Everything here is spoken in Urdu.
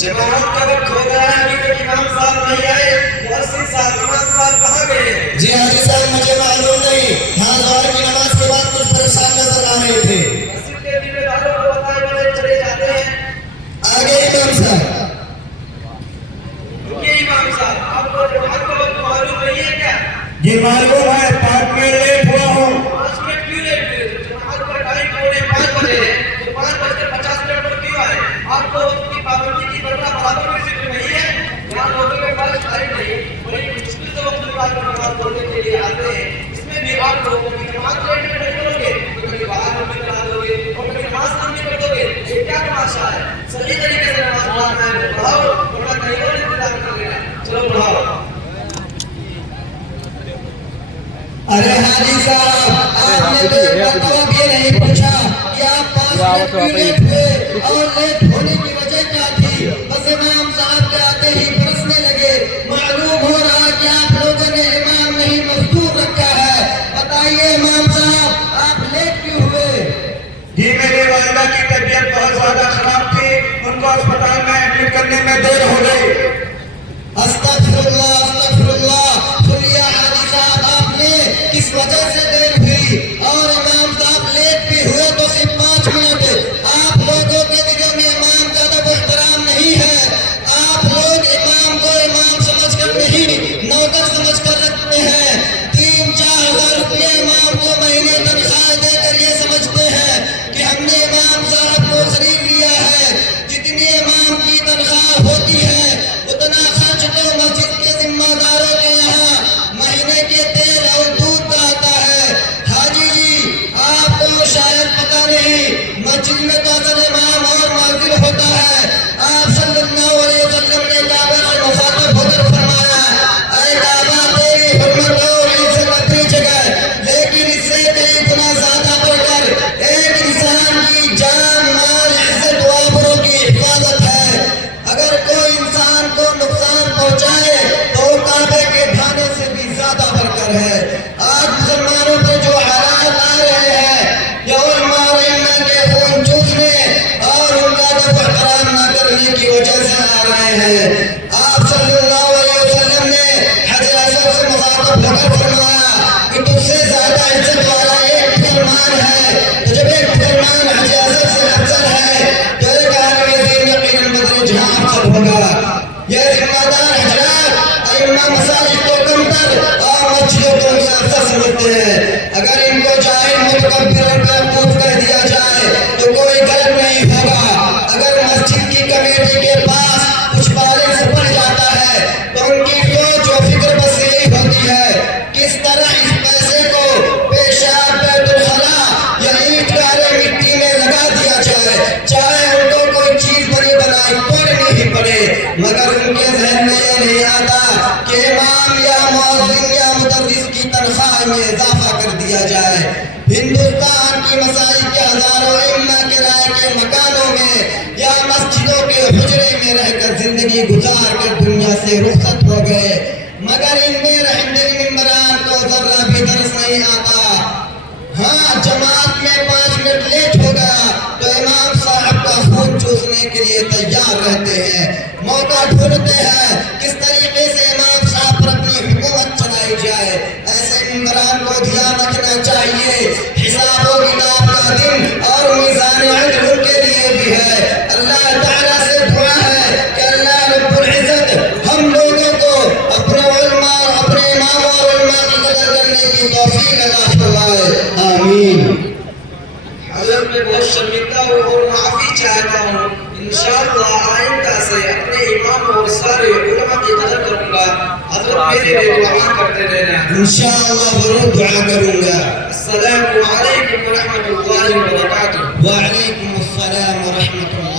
جماعت کا وقت ہو گیا ہے، ابھی تک امام صاحب نہیں آئے۔ مؤذن صاحب، امام صاحب کہاں گئے؟ جی حاجی صاحب مجھے معلوم نہیں، ہاں ظہر کی نماز کے بعد کچھ پریشان نظر آ رہے تھے۔ مسجد کے ذمہ داروں کو بتائے بڑے چلے جاتے ہیں۔ آگے امام صاحب۔ رکیے امام صاحب، آپ کو جماعت کا وقت معلوم نہیں ہے کیا؟ جی معلوم ہے، 5 منٹ لیٹ ہوا ہوں۔ 5 منٹ کیوں لیٹ ہوئے؟ جماعت کا ٹائم 4:45 بجے ہے، تو 5:50 پر کیوں آئے؟ آپ کو وقت کی پابندی کی طرح برابر میں فکر نہیں ہے؟ یہاں لوگوں کے پاس ٹائم نہیں، بڑی مشکل سے وقت نکال کر نماز پڑھنے کے لیے آتے ہیں۔ اس میں بھی آپ لوگوں کی جماعت لیٹ نہیں کرو گے تو کبھی باہر نہیں کرا دو گے اور کبھی نماز نہیں کر دو گے۔ یہ کیا تماشا ہے؟ صحیح طریقے سے نماز پڑھنا ہے تو پڑھاؤ، ورنہ کہیں اور انتظار کر لینا۔ چلو پڑھاؤ۔ ارے حاجی صاحب، آپ نے تو ایک مرتبہ بھی نہیں پوچھا کہ آپ 5 منٹ کیوں لیٹ ہوئے اور لیٹ ہونے کی وجہ کیا تھی؟ بس امام صاحب کے آتے ہی برسنے لگے۔ معلوم ہو رہا کہ آپ لوگوں نے امام نہیں مزدور رکھا ہے۔ بتائیے امام صاحب، آپ لیٹ کیوں ہوئے؟ جی میرے والدہ کی طبیعت بہت زیادہ خراب تھی، ان کو اسپتال میں ایڈمٹ کرنے میں دیر ہو گئی۔ استغفر اللہ، استغفر اللہ۔ سنیے حاجی صاحب، آپ نے کس وجہ سے دیر ہوئی اور امام صاحب لیٹ بھی ہوئے تو صرف 5 منٹ۔ آپ لوگوں کے دلوں میں امام کا ادب و احترام نہیں ہے۔ آپ لوگ امام کو امام سمجھ کر نہیں، نوکر سمجھ کر رکھتے ہیں۔ 3-4 ہزار روپے امام کو مہینے تنخواہ دے کر یہ سمجھتے ہیں کہ ہم نے امام صاحب کو خرید لیا ہے۔ جتنی امام کی تنخواہ ہوتی ہے اتنا خرچ تو مسجد کے ذمہ داروں کے یہاں مہینے کے تیل اور دودھ کا آتا ہے۔ حاجی جی، آپ کو شاید پتہ نہیں، مسجد میں تو اصل امام اور مؤذن ہوتا ہے۔ آپ صلی اللہ علیہ وسلم نے کعبہ سے مخاطب ہو کر فرمایا، اے کعبہ تیری حرمت اور عزت اپنی جگہ، لیکن اس سے کئی گنا زیادہ بڑھ کر ایک انسان کی جان، مال، عزت و آبرو کی حفاظت ہے۔ اگر کوئی انسان کو نقصان پہنچائے تو وہ کعبے کے ڈھانے سے بھی زیادہ بڑھ کر ہے۔ آج مسلمانوں پہ جو حالات آ رہے ہیں، یہ علماء اور ائمہ کے خون چوسنے اور ان کا ادب و احترام نہ کرنے کی وجہ سے آ رہے ہیں۔ آپ صلی اللہ علیہ وسلم نے حضرت اسد سے مخاطب ہو کر فرمایا کہ تجھ سے زیادہ عزت والا ایک مسلمان ہے، تو جب ایک مسلمان حضرت اسد سے افضل ہے تو ایک عالم دین یقیناً بدر جہاں افضل ہوگا۔ یہ ذمہ دار حضرات ائمہ مساجد کو کمتر اور مسجدوں کو افضل سمجھتے ہیں۔ اگر ان کو جاہل، متکبر اور بیوقوف کہہ دیا جائے تو کوئی غلط نہیں ہوگا۔ اگر مسجد کی کمیٹی کے پاس کچھ بیلنس بڑھ جاتا ہے تو ان کی سوچ و فکر بس یہی ہوتی ہے کس طرح اس پیسے کو پیشاب، بیت الخلا یا اینٹ گارے مٹی میں لگا دیا جائے، چاہے ان کو کوئی چیز بنی بنائی توڑنی ہی پڑے۔ مگر ان کے ذہن میں یہ نہیں آتا کہ امام یا مؤذن یا مدرس کی تنخواہ میں اضافہ کر دیا جائے۔ ہندوستان کی مساجد کے ہزاروں ائمہ کرائے کے مکانوں میں یا مسجدوں کے حجرے میں رہ کر زندگی گزار کر دنیا سے رخصت ہو گئے، مگر ان میں رحم دل ممبران کو ذرہ بھی درس نہیں آتا۔ ہاں، جماعت میں 5 منٹ لیٹ ہو گیا تو امام صاحب کا خون چوسنے کے لیے تیار رہتے ہیں، موقع ڈھونڈتے ہیں کس طریقے سے امام صاحب پر اپنی حکومت چلائی جائے۔ ایسے ممبران کو دھیان رکھنا چاہیے، حساب و کتاب کا دن اور میزان عدل ان کے لیے بھی ہے۔ اللہ تعالیٰ سے دعا ہے کہ اللہ رب العزت ہم لوگوں کو اپنے علماء، اپنے امام اور علماء کی قدر کرنے کی توفیق عطا فرمائے، آمین۔ حضرت میں بہت شرمندہ ہوں اور معافی چاہتا ہوں۔ انشاءاللہ آئندہ سے اپنے امام اور سارے علماء کی قدر کروں گا۔ حضرت میرے لیے دعا کرتے رہنا۔ انشاءاللہ ضرور دعا کروں گا۔ السلام علیکم ورحمۃ اللہ وبرکاتہ۔ وعلیکم السلام ورحمۃ اللہ۔